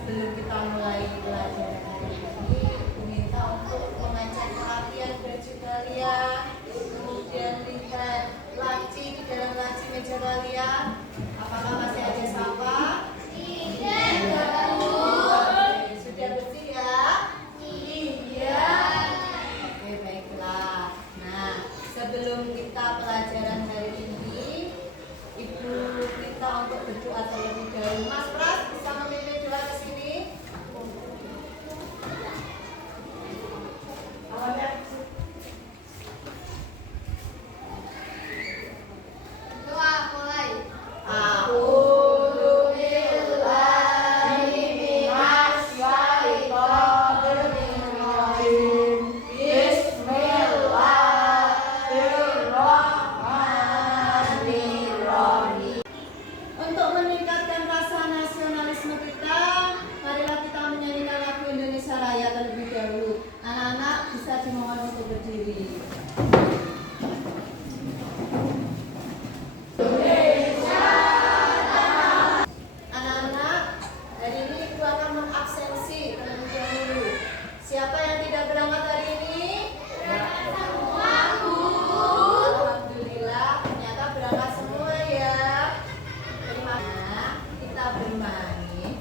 sebelum kita mulai pelajaran hari ini, aku minta untuk mengecek perhatian baju kalian, kemudian lihat laci di dalam laci meja kalian, apakah masih ada sampah? Tidak. Oke, sudah bersih ya? Iya. Oke, baiklah. Nah, sebelum kita pelajaran hari ini, Ibu minta untuk berdoa terlebih dahulu. Mas Pras, bisa memimpin doa ke sini? Doa mulai. Untuk meningkatkan rasa nasionalisme kita, marilah kita menyanyikan lagu Indonesia Raya terlebih dahulu. Anak-anak bisa dimohon untuk berdiri. Anak-anak, hari ini Ibu akan mengabsensi terlebih dahulu. Siapa yang tidak berangkat hari ini? Alhamdulillah, ternyata berangkat semua ya. Kita bermain.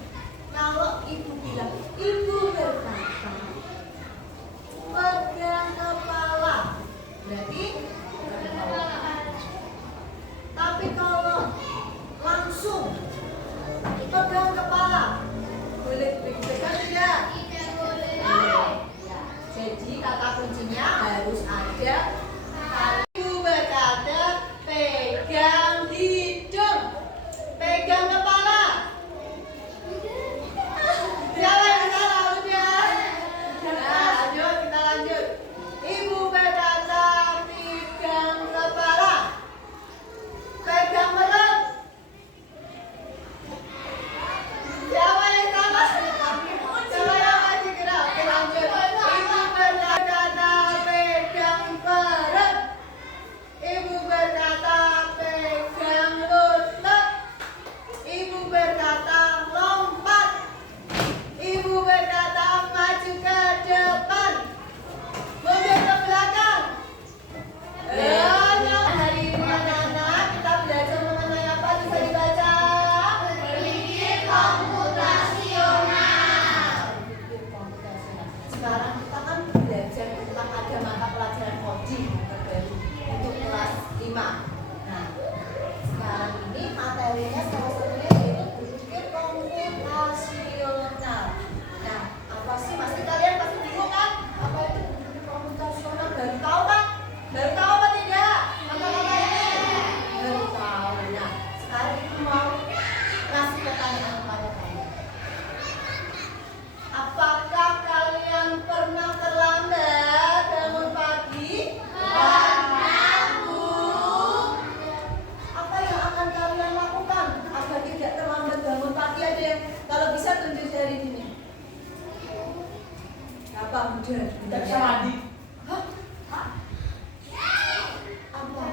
Kalau ibu bilang, ibu berkata, pegang kepala, berarti tapi kalau langsung pegang kepala, boleh dipegang tidak? Tidak boleh. Ya. Jadi kata kuncinya harus ada. Ibu berkata, pegang hidung, pegang kepala. Siapa yang salah udah? Nah, lanjut, kita lanjut. Ibu berkata, pegang kepala, pegang perut. Siapa yang salah? Siapa yang masih gerak? Oke, lanjut. Ibu berkata, pegang perut. Ibu berkata, pegang lutut. Ibu berkata, lompat. Ibu berkata, maju ke depan, mundur ke belakang. Hari ini anak-anak kita belajar mengenai apa? Bisa dibaca? Berpikir komputasional. Berpikir komputasional. Sekarang kita kan belajar tentang ada mata pelajaran coding terbaru untuk kelas 5. Nah, sekarang ini materinya salah satunya yaitu berpikir komputasional. Nah, apa sih? Pasti kalian pasti bingung kan? Apa itu berpikir komputasional? Baru tahu kan? Baru tahu apa tidak? Kata-kata ini? Baru tahu. Nah, sekarang ibu mau kasih pertanyaan kepada kalian. Apakah kalian pernah terlambat bangun pagi? Apa yang akan kalian lakukan agar tidak terlambat bangun pagi? Ada yang kalau bisa tunjuk jari ini. Apa mudah? Tidak bisa mandi. Hah? Apa?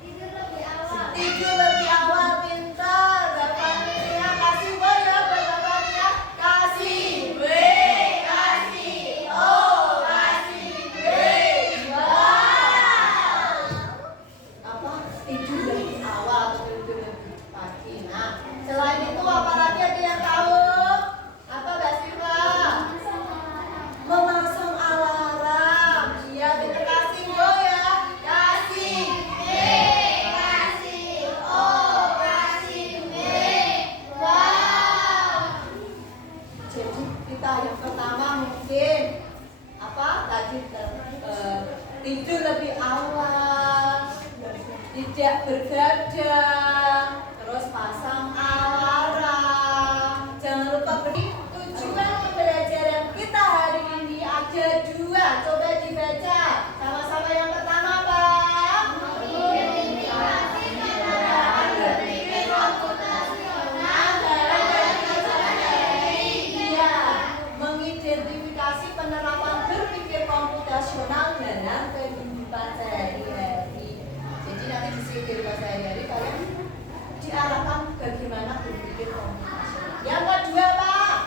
Tidur lebih awal. Tidur lebih awal, pintar. Bapaknya kasih boy ya, bapaknya kasih B, kasih O, kasih B. Wow. Apa? Tidur lebih awal, tidur lebih pagi. Nah, selain itu apa lagi ada yang tahu? Apa Mbak Siva? Memasang alarm. Iya, kita kasih boy ya. Kasih B, kasih O, kasih B. Wow. Jadi kita yang pertama mungkin apa tadi tidur lebih awal, tidak bergadang, terus pasang alarm. Jangan lupa beri tujuan pembelajaran kita hari ini ada 2. Coba dibaca sama-sama. Yang pertama apa? Berpikir komputasional dalam Iya, mengidentifikasi penerapan berpikir komputasional dalam kehidupan sehari-hari. Jadi nanti di sini kehidupan sehari-hari kalian diarahkan bagaimana berpikir komputasional. Yang kedua, Pak.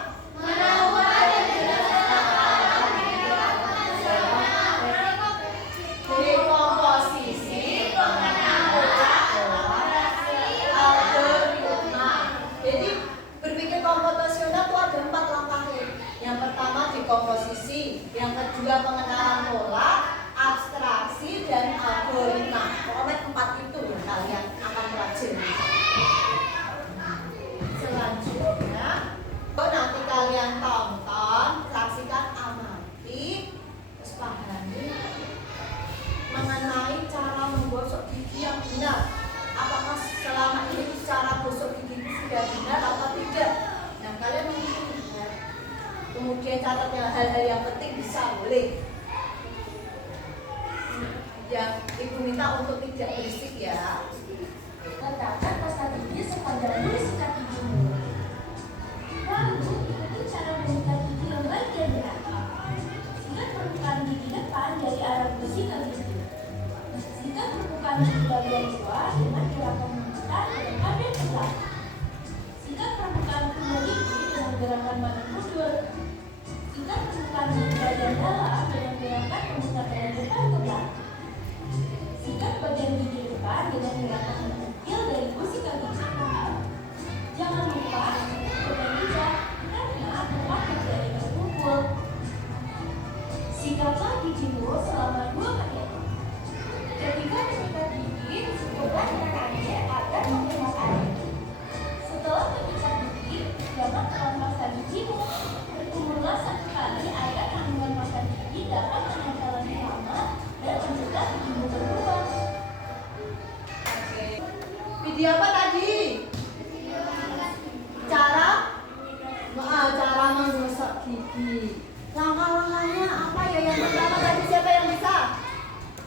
komposisi. Yang kedua pengenalan pola, abstraksi dan algoritma. Pokoknya 4 itu yang kalian akan pelajari. Selanjutnya, nanti kalian tonton, saksikan, amati, terus pahami mengenai cara menggosok gigi yang benar. Apakah selama ini cara gosok gigi itu sudah benar atau tidak? Nah, kalian mungkin lihat. Kemudian catat hal-hal yang penting bisa boleh. Yang ibu minta untuk tidak berisik ya. Letakkan pasta gigi sepanjang sikat gigi mulut. Lalu ikuti cara menyikat gigi yang bagian belakang. Sikat permukaan gigi depan dari arah gusi ke gigi. Sikat permukaan gigi bagian luar dengan gerakan memutar ke depan dan ke belakang. Sikat permukaan kedua gigi dengan gerakan mata mundur. Sikat permukaan gigi bagian dalam dengan gerakan memutar dari depan ke belakang. Sikat bagian gigi depan dengan gerakan mengukir dari gusi ke gigi. Jangan lupa pegang lidah karena tempat terjadi berkumpul. Sikatlah gigi mulut selama 2 menit. Ketika menyikat gigi, cukuplah dengan air agar menghemat air. Setelah menyikat gigi, jangan telan pasta gigimu. Berkumurlah 1 kali agar kandungan pasta gigi dapat menempel lebih lama dan mencegah gigimu berlubang. Oke. Video apa tadi? Cara menggosok gigi. Langkah-langkahnya apa ya? Yang pertama tadi siapa yang bisa?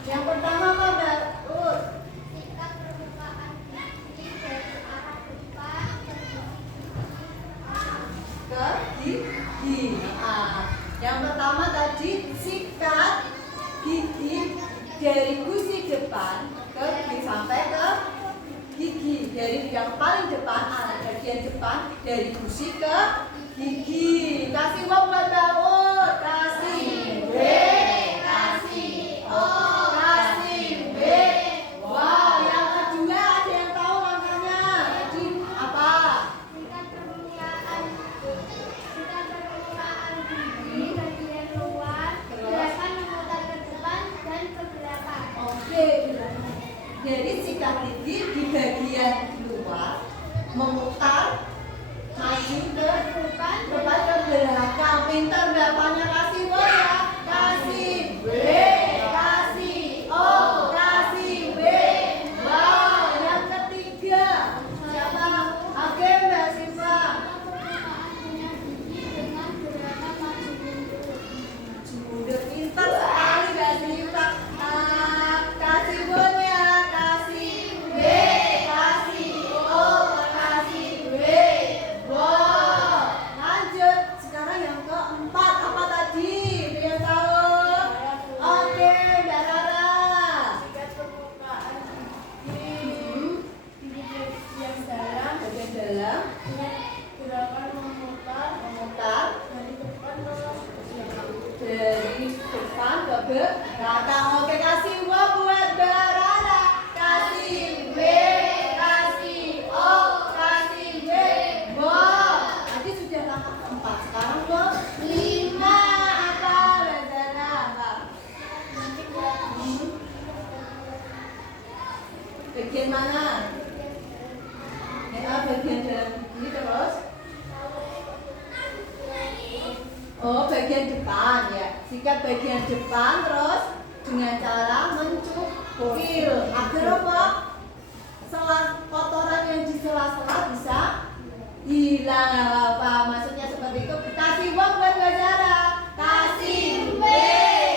Yang pertama apa, Mbak? Sikat permukaan gigi dari arah depan Ke gigi. Yang pertama tadi sikat gigi dari gusi depan ke gigi sampai ke gigi. Dari yang paling depan, bagian depan dari gusi ke gigi. Kasih uang buat Daud. Kasih B, kasih O, kasih B. Wow, yang kedua ada yang tahu langkahnya? Jadi apa? sikat permukaan gigi bagian luar, gerakan memutar ke depan dan ke belakang. Oke, jadi sikat gigi di bagian luar, memutar, maju ke depan ke belakang. Pintar bapaknya, kasih O ya, kasih B, kasih O, kasih B. Wow, yang ketiga siapa? Oke, Mbak Siva. Permukaannya gigi dengan gerakan maju mundur. Udah pintar sekali Mbak Siva. Kasih bonnya, kasih B, kasih O, kasih B. Wow, lanjut. Sekarang yang keempat apa tadi? Dia tahu? Oke, Mbak Rara. Sikat permukaan Gigi yang dalam bagian dalam, dengan gerakan memutar memutar dari depan ke belakang. dari depan ke belakang. Oke, kasih uang buat Mbak Rara. Kasih B, kasih O, kasih B. Wow, tadi sudah langkah keempat. Sekarang ke 5. Apa Mbak Zara? Apa? Bagian mana? Ya, bagian dalam gigi terus. Oh, bagian depan ya. Sikat bagian depan terus dengan cara mencukir agar apa? Kotoran yang di sela-sela bisa hilang. Apa maksudnya seperti itu? Kasih uang buat Mbak Zara. Kasih B,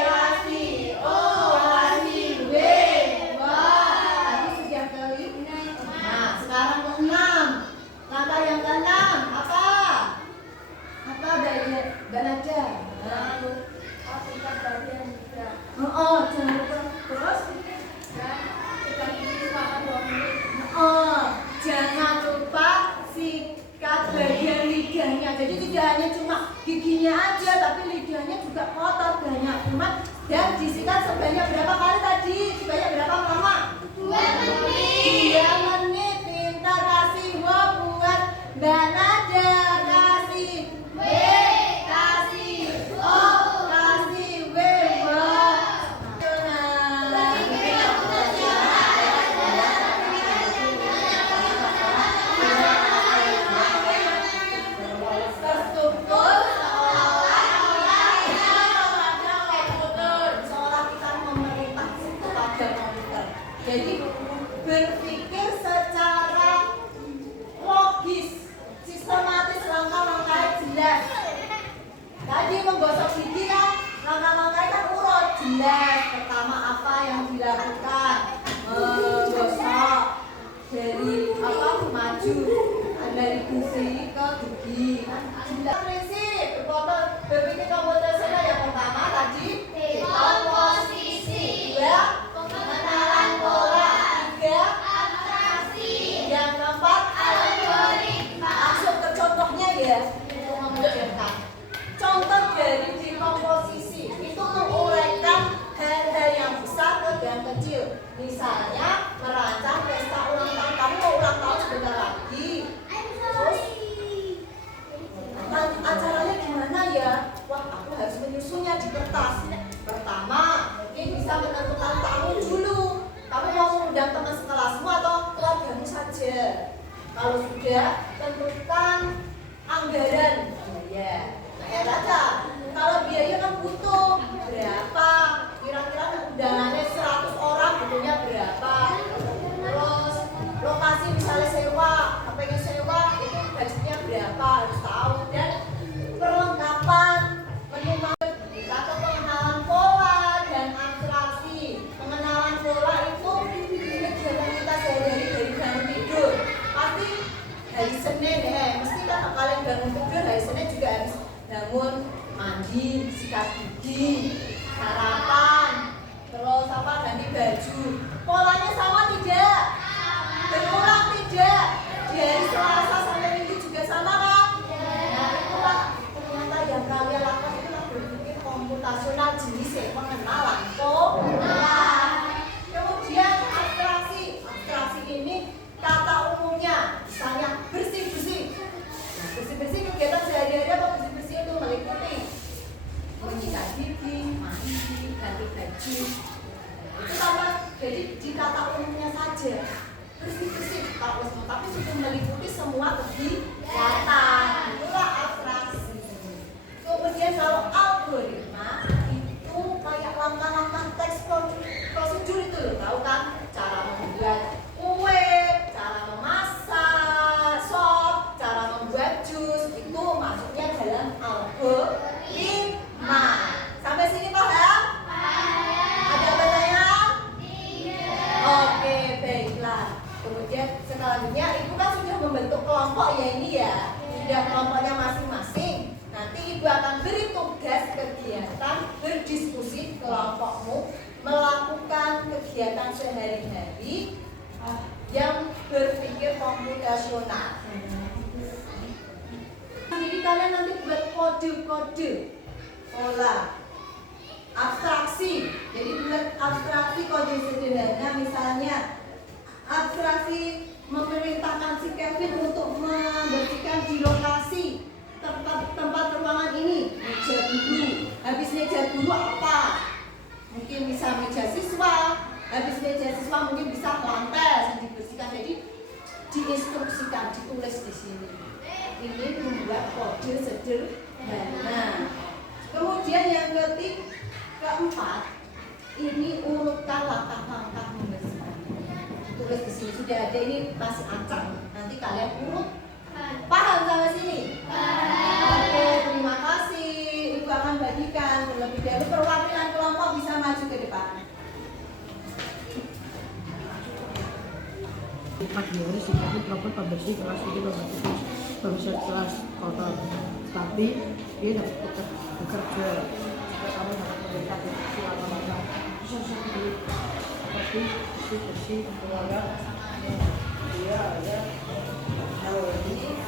kasih O, kasih B. Wah, tadi sudah kelima. Nah, sekarang ke-6. Langkah yang ke-6 apa? Apa Mbak Naja? Sikat bagian lidah Jangan lupa terus. dan sikat gigi selama 2 menit. Jangan lupa sikat bagian lidahnya. Jadi tidak hanya cuma giginya aja, tapi lidahnya juga kotor banyak kumat. Dan disikat sebanyak berapa kali tadi? Sebanyak berapa lama? 2 menit. 2 menit. Pintar, kasih uang buat Mbak Nada. Kasih B, kasih O, Prinsip berpikir komputasional yang pertama tadi komposisi, dua pengenalan pola, tiga abstraksi, yang keempat algoritma. masuk ke contohnya ya untuk mengajarkan. Contoh dari dekomposisi itu menguraikan hal-hal yang besar ke yang kecil. Misalnya merancang pesta ulang tahun. Kamu mau ulang tahun sebentar lagi. Terus acaranya gimana ya? Wah, aku harus menyusunnya di kertas. Pertama, mungkin bisa menentukan tamu dulu. Kamu mau mengundang teman sekelasmu atau keluargamu saja? Kalau sudah, tentukan anggaran. Ya, kayak aja. Kalau biaya kan butuh berapa? Kira-kira undangannya 100 orang butuhnya berapa? Terus lokasi misalnya sewa, pengen sewa itu budgetnya berapa? Harus tahu. Dan perlengkapan menu kita ke pengenalan pola dan abstraksi. Pengenalan pola itu kegiatan kita sehari-hari dari bangun tidur. Pasti hari Senin mesti kan kalian bangun tidur hari Senin juga harus bangun, mandi, sikat gigi, sarapan, terus apa ganti baju. Polanya sama tidak? Berulang tidak? Di hari Selasa sampai Minggu juga sama kan? Nah itulah ternyata yang kalian lakukan itulah berpikir komputasional jenis pengenalan pola. Kemudian abstraksi. Abstraksi ini kata umumnya, misalnya bersih-bersih. Nah, bersih-bersih kegiatan sehari-hari apa bersih-bersih itu meliputi menyikat gigi, mandi, ganti baju. Itu sama, jadi di kata umumnya saja bersih-bersih kalau semua, tapi sudah meliputi semua kegiatan. Itulah abstraksi. Kemudian kalau algoritma itu kayak langkah-langkah teks prosedur itu loh, tahu kan? Cara membuat kue, cara memasak sop, cara membuat jus, itu masuknya dalam algoritma. Sampai sini paham? Ada pertanyaan? Oke, baiklah. Kemudian selanjutnya ibu kan sudah membentuk kelompok ya ini ya. Sudah kelompoknya masing-masing. Nanti ibu akan beri tugas kegiatan berdiskusi kelompokmu melakukan kegiatan sehari-hari yang berpikir komputasional. Jadi kalian nanti buat kode-kode pola abstraksi. Jadi buat abstraksi kode sederhana, misalnya abstraksi memerintahkan si Kevin untuk membersihkan di lokasi tempat ruangan ini meja guru. Habis meja guru apa? Mungkin bisa meja siswa. Habis meja siswa mungkin bisa lantai yang dibersihkan. Jadi diinstruksikan, ditulis di sini. Ini membuat kode sederhana. Kemudian yang keempat, ini urutkan langkah-langkah membersihkan. Tulis di sini sudah ada, ini masih acak. Nanti kalian urut. Paham sampai sini? Oke, terima kasih. Ibu akan bagikan terlebih dahulu perwakilan kelompok bisa maju ke depan. Pagi hari seperti proper pembersih kelas ini pembersih kelas kotor, tapi dia dapat bekerja supaya kamu dapat melihat siapa seperti bersih keluarga dia ada hal ini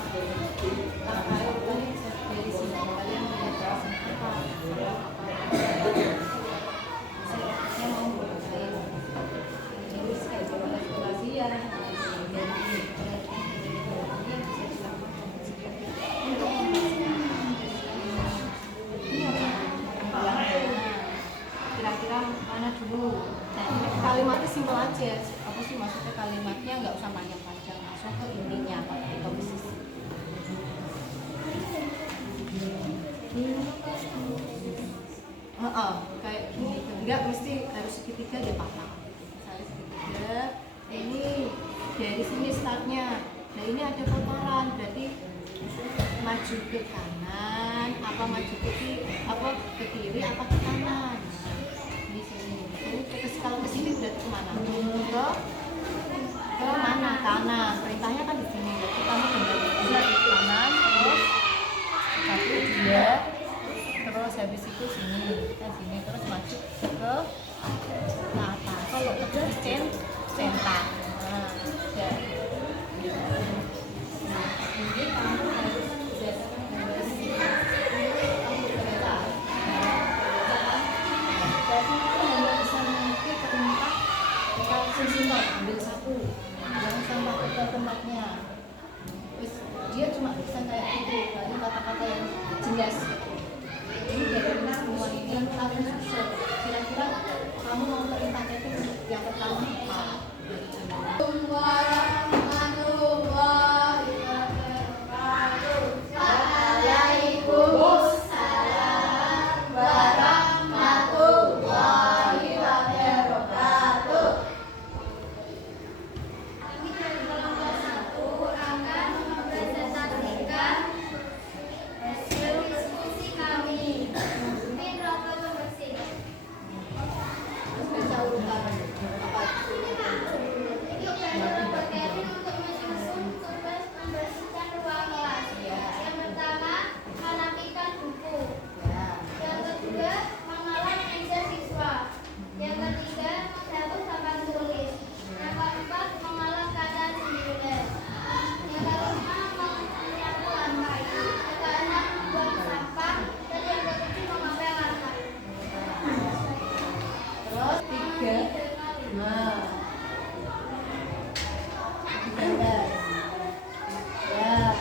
kira-kira mana dulu? Kalimatnya simpel aja. Apa sih maksudnya kalimatnya, nggak usah panjang-panjang, langsung ke intinya apa komposisi. Kayak gini, enggak mesti harus segitiga dia patah. Misalnya segitiga, ini dari sini startnya. Nah ini ada kotoran, berarti maju ke kanan, apa maju ke kiri, apa ke kanan. Di sini. Terus kalau ke sini berarti kemana? Ke mana? Kanan. Perintahnya kan di sini. Berarti kamu kembali ke kanan, terus satu dua, terus habis itu sini terus maju ke atas. Kalau ke centang. Nah, ya. Ini kamu harus biasakan gambar sini. Kamu kereta. Jadi kamu hanya bisa nanti ke tempat kita simpan, ambil satu, jangan sampai ke tempatnya. Terus dia cuma bisa kayak itu, lalu kata-kata yang jelas. Ini dari semua ini kamu susun. Kira-kira kamu mau ke tempat itu yang pertama apa? Waalaikumsalam warahmatullahi wabarakatuh. Kami dari kelompok 1 akan mempresentasikan hasil diskusi kami. Mungkin rokok pembersih. Terus baca urutan apa? Yuk belajar robot Kevin untuk menyusun tugas membersihkan ruang kelas. Yang pertama, merapikan buku. Ya. Yang kedua, mengolah meja siswa. Yang ketiga, menghapus papan tulis. Yang keempat, mengolah kata singular. Yang kelima, menyapu lantai. Yang keenam, membuang sampah. Dan yang ketujuh, mengepel lantai. Terus tiga. Nah. Gambar. Ya.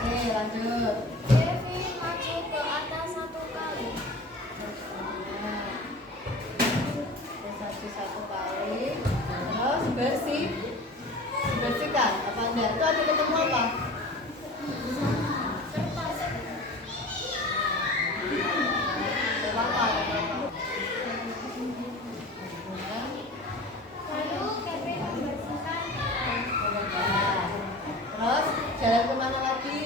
Oke, lanjut. Kevin maju ke atas 1 kali. Nah. Terus satu kali. Terus bersihkan apa enggak? Itu ada ketemu apa? Apa? Lalu Kevin membersihkan Terus jalan kemana lagi?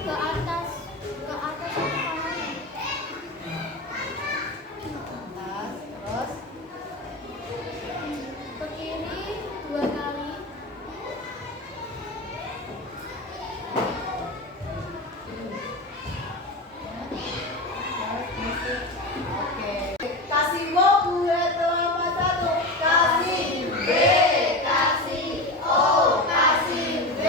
ke atas 1 kali. Atas, terus Ke kiri 2 kali. oke. Kasih wo buat nomor 1. Kasih B, kasih O, kasih B.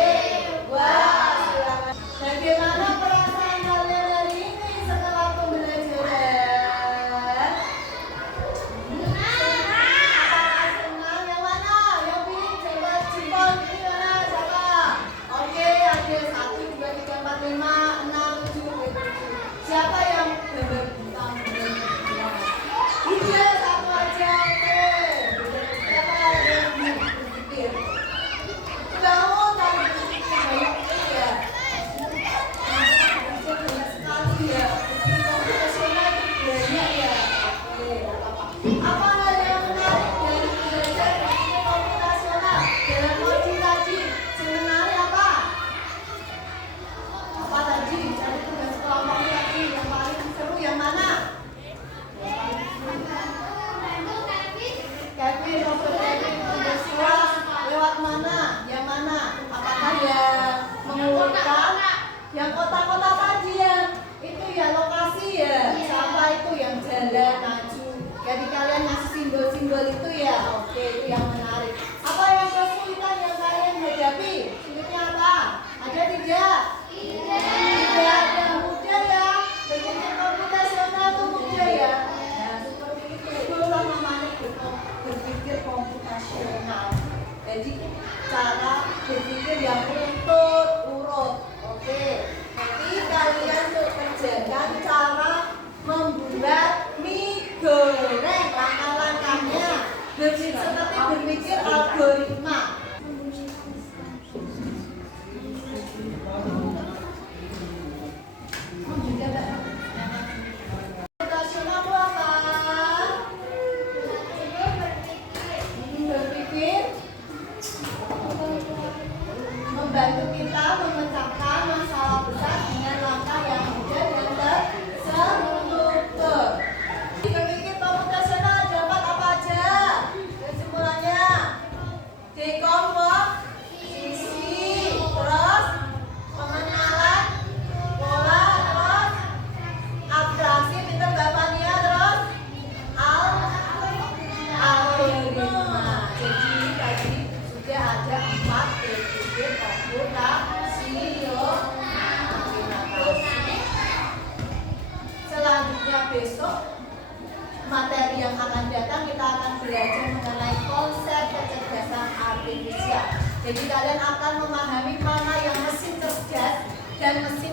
Wah, bagaimana perasaan kalian hari ini setelah pembelajaran? Apakah senang? Yang mana? Yang pilih coba jempol ini mana? Siapa? Oke, ada 1, 2, 3, 4, 5, 6, 7, 7. Siapa yang gambar bintang? Iya, satu aja, oke. Siapa yang berpikir? Kamu tadi berpikir banyak ya? Banyak sekali ya. Berpikir profesional itu banyak ya. Oke, apa? Apa hal yang menarik dari belajar berpikir komputasional dalam Oji tadi? Yang menarik apa? Apa tadi? Cari tugas kelompok tadi yang paling seru yang mana? Kevin, Robert Kevin, bersua lewat mana? Yang mana? Apakah yang mengurutkan? Yang kota-kota tadi yang itu ya lokasi ya? Siapa itu yang jalan maju? Jadi kalian ngasih simbol-simbol itu ya? Oke, itu yang menarik. Apa yang kesulitan yang kalian hadapi? Sulitnya apa? Ada tidak? Tidak ada. Mudah ya? Berpikir komputasional itu mudah ya? Nah, seperti itu. Itulah namanya berpikir komputasional. Jadi cara berpikir yang urut. Oke. Nanti kalian untuk kerjakan cara membuat mie goreng. Langkah-langkahnya seperti berpikir algoritma. Juga Mbak. Komputasional itu apa? Berpikir membantu Jadi kalian akan memahami mana yang mesin cerdas dan mesin